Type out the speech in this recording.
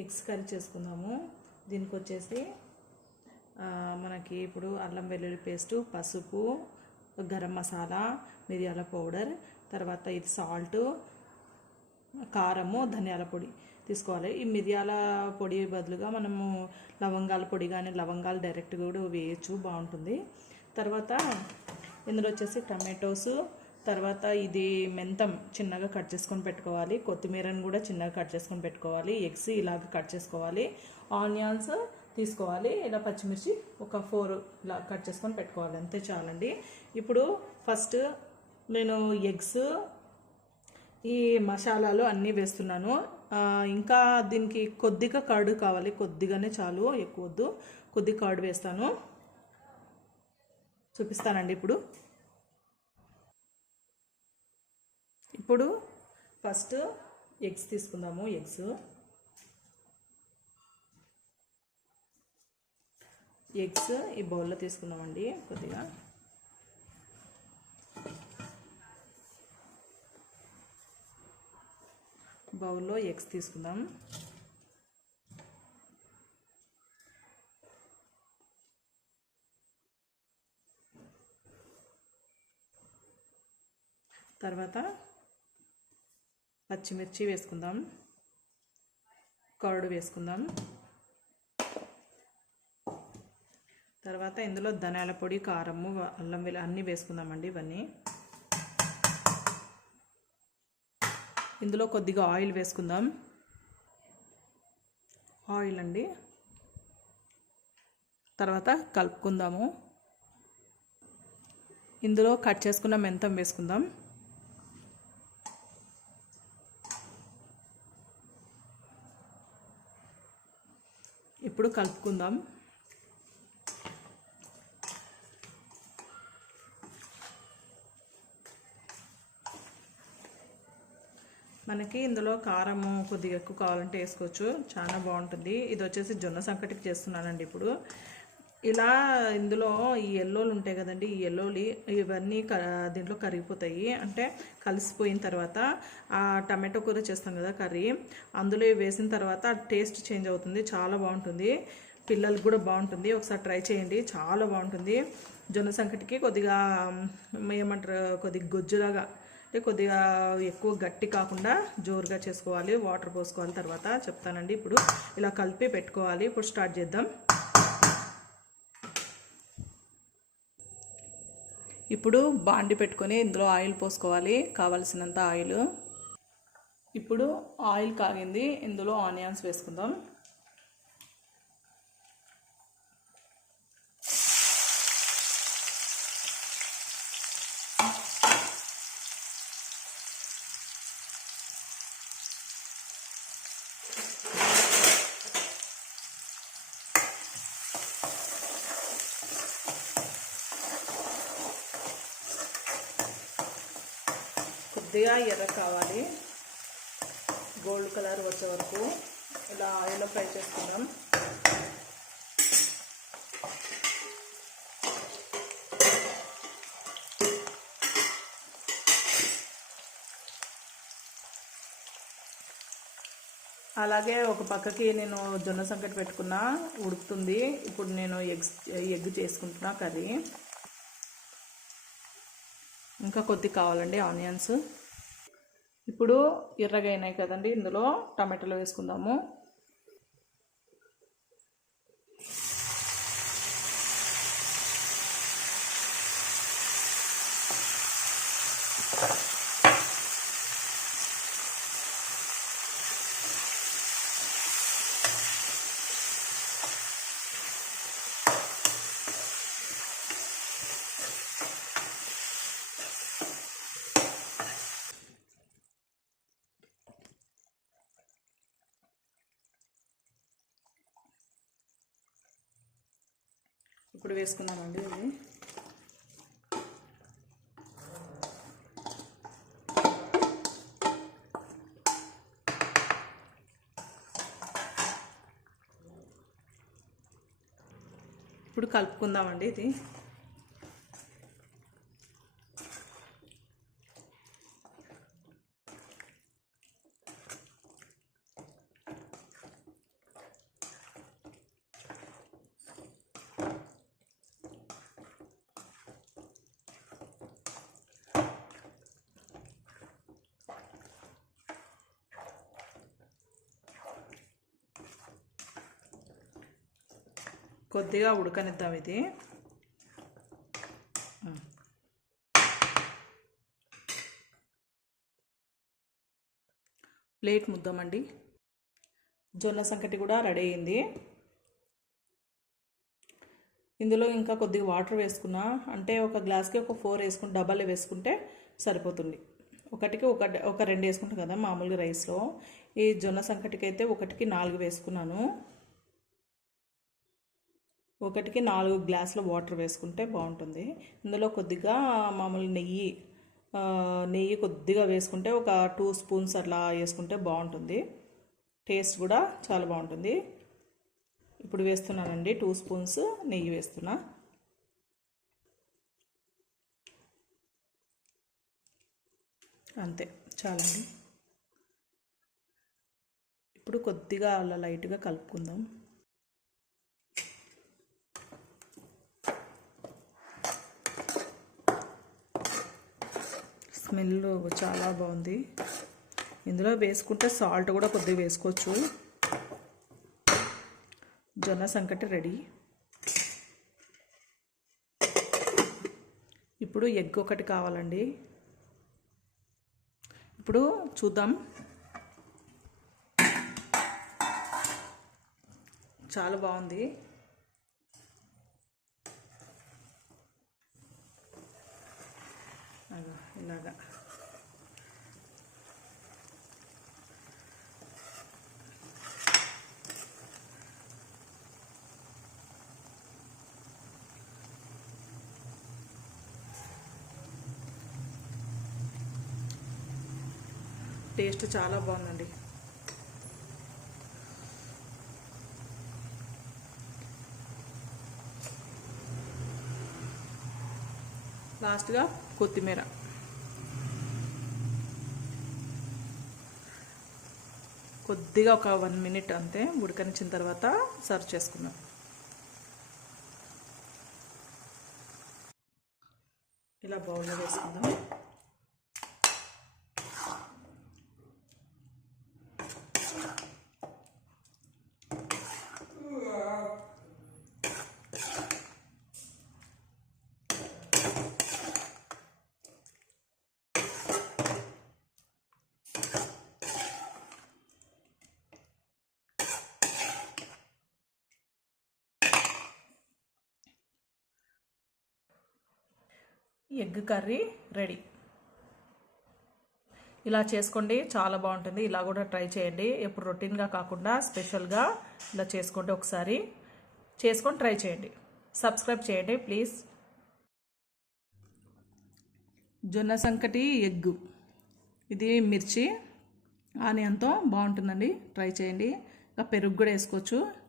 Eggs curry చేసుకుందాము. దీనికి వచ్చేసి మనకి ఇప్పుడు అల్లం వెల్లుల్లి పేస్టు పసుపు గరం మసాలా మిరియాల పౌడర్ తర్వాత ఇది సాల్ట్ కారము ధనియాల పొడి తీసుకోవాలి. ఈ మిరియాల పొడి బదులుగా మనము లవంగాల పొడి కానీ లవంగాలు డైరెక్ట్గా కూడా వేయచ్చు బాగుంటుంది. తర్వాత ఇందులో వచ్చేసి టమాటోసు తర్వాత ఇది మెంతం చిన్నగా కట్ చేసుకొని పెట్టుకోవాలి. కొత్తిమీరని కూడా చిన్నగా కట్ చేసుకొని పెట్టుకోవాలి. ఎగ్స్ ఇలాగ కట్ చేసుకోవాలి. ఆనియన్స్ తీసుకోవాలి. ఇలా పచ్చిమిర్చి ఒక ఫోర్ ఇలా కట్ చేసుకొని పెట్టుకోవాలి. అంతే చాలండి. ఇప్పుడు ఫస్ట్ నేను ఎగ్స్ ఈ మసాలాలు అన్నీ వేస్తున్నాను. ఇంకా దీనికి కొద్దిగా కర్డు కావాలి. కొద్దిగానే చాలు. ఎక్కువ వద్దు. కొద్ది కర్డ్ వేస్తాను. చూపిస్తానండి ఇప్పుడు. ఇప్పుడు ఫస్ట్ ఎగ్స్ తీసుకుందాము ఎగ్స్ ఎగ్స్ ఈ బౌల్లో తీసుకుందామండి కొద్దిగా. బౌల్లో ఎగ్స్ తీసుకుందాం. తర్వాత పచ్చిమిర్చి వేసుకుందాం. కర్డ్ వేసుకుందాం. తర్వాత ఇందులో ధనియాల పొడి కారము అల్లం వెల్లి అన్నీ వేసుకుందామండి ఇవన్నీ. ఇందులో కొద్దిగా ఆయిల్ వేసుకుందాం. ఆయిల్ అండి. తర్వాత కలుపుకుందాము. ఇందులో కట్ చేసుకున్న మెంతం వేసుకుందాం ఇప్పుడు కలుపుకుందాం. మనకి ఇందులో కారము కొద్దిగా ఎక్కువ కావాలంటే వేసుకోవచ్చు. చాలా బాగుంటుంది. ఇది వచ్చేసి జొన్న సంకటికి చేస్తున్నానండి ఇప్పుడు. ఇలా ఇందులో ఈ ఎల్లోలు ఉంటాయి కదండి ఈ ఎల్లోలి ఇవన్నీ క దీంట్లో కరిగిపోతాయి. అంటే కలిసిపోయిన తర్వాత ఆ టమాటో కూర చేస్తాం కదా కర్రీ అందులో వేసిన తర్వాత టేస్ట్ చేంజ్ అవుతుంది చాలా బాగుంటుంది. పిల్లలకు కూడా బాగుంటుంది. ఒకసారి ట్రై చేయండి చాలా బాగుంటుంది. జొన్న సంకటికి కొద్దిగా ఏమంటారు కొద్దిగా గొజ్జులాగా అంటే కొద్దిగా ఎక్కువ గట్టి కాకుండా జోరుగా చేసుకోవాలి వాటర్ పోసుకోవాలి తర్వాత చెప్తానండి. ఇప్పుడు ఇలా కలిపి పెట్టుకోవాలి. ఇప్పుడు స్టార్ట్ చేద్దాం. ఇప్పుడు బాండి పెట్టుకొని ఇందులో ఆయిల్ పోసుకోవాలి. కావలసినంత ఆయిల్. ఇప్పుడు ఆయిల్ కాగింది. ఇందులో ఆనియన్స్ వేసుకుందాం. కొద్దిగా ఎర్ర కావాలి. గోల్డ్ కలర్ వచ్చే వరకు ఇలా ఆయిల్లో ఫ్రై చేసుకుందాం. అలాగే ఒక పక్కకి నేను జొన్న సంకటి పెట్టుకున్నా ఉడుకుతుంది. ఇప్పుడు నేను ఎగ్స్ ఎగ్ చేసుకుంటున్నా కర్రీ. ఇంకా కొద్ది కావాలండి ఆనియన్స్. ఇప్పుడు ఎర్రగా అయినాయి కదండి ఇందులో టమాటాలు వేసుకుందాము. ఇప్పుడు వేసుకున్నామండి ఇది ఇప్పుడు కలుపుకుందామండి ఇది. కొద్దిగా ఉడకనిద్దాం ఇది. ప్లేట్ ముద్దామండి. జొన్న సంకటి కూడా రెడీ అయింది. ఇందులో ఇంకా కొద్దిగా వాటర్ వేసుకున్నా అంటే ఒక గ్లాస్కి ఒక ఫోర్ వేసుకుని డబ్బాలు వేసుకుంటే సరిపోతుంది. ఒకటికి ఒక ఒక రెండు వేసుకుంటాం కదా మామూలుగా రైస్లో. ఈ జొన్న సంకటికి అయితే ఒకటికి నాలుగు వేసుకున్నాను. ఒకటికి నాలుగు గ్లాసుల వాటర్ వేసుకుంటే బాగుంటుంది. ఇందులో కొద్దిగా మామూలు నెయ్యి నెయ్యి కొద్దిగా వేసుకుంటే ఒక టూ స్పూన్స్ అట్లా వేసుకుంటే బాగుంటుంది. టేస్ట్ కూడా చాలా బాగుంటుంది. ఇప్పుడు వేస్తున్నానండి టూ స్పూన్స్ నెయ్యి వేస్తున్నా. అంతే చాలండి. ఇప్పుడు కొద్దిగా అలా లైట్గా కలుపుకుందాం. స్మెల్ చాలా బాగుంది. ఇందులో వేసుకుంటే సాల్ట్ కూడా కొద్దిగా వేసుకోవచ్చు. జొన్న సంకటి రెడీ. ఇప్పుడు ఎగ్ ఒకటి కావాలండి. ఇప్పుడు చూద్దాం. చాలా బాగుంది. ఇలాగా. టేస్ట్ చాలా బాగుందండి. లాస్ట్గా కొత్తిమీర. కొద్దిగా ఒక వన్ మినిట్ అంతే ఉడకనిచ్చిన తర్వాత సర్వ్ చేసుకుందాం. ఇలా బౌల్లో వేసుకుందాం. Egg curry ready. ఇలా చేసుకోండి చాలా బాగుంటుంది. ఇలా కూడా ట్రై చేయండి. ఎప్పుడు రొటీన్గా కాకుండా స్పెషల్గా ఇలా చేసుకోండి ఒకసారి. చేసుకొని ట్రై చేయండి. సబ్స్క్రైబ్ చేయండి ప్లీజ్. జొన్న సంకటి ఎగ్. ఇది మిర్చి ఆనియన్తో బాగుంటుందండి. ట్రై చేయండి. ఇంకా పెరుగు కూడా వేసుకోవచ్చు.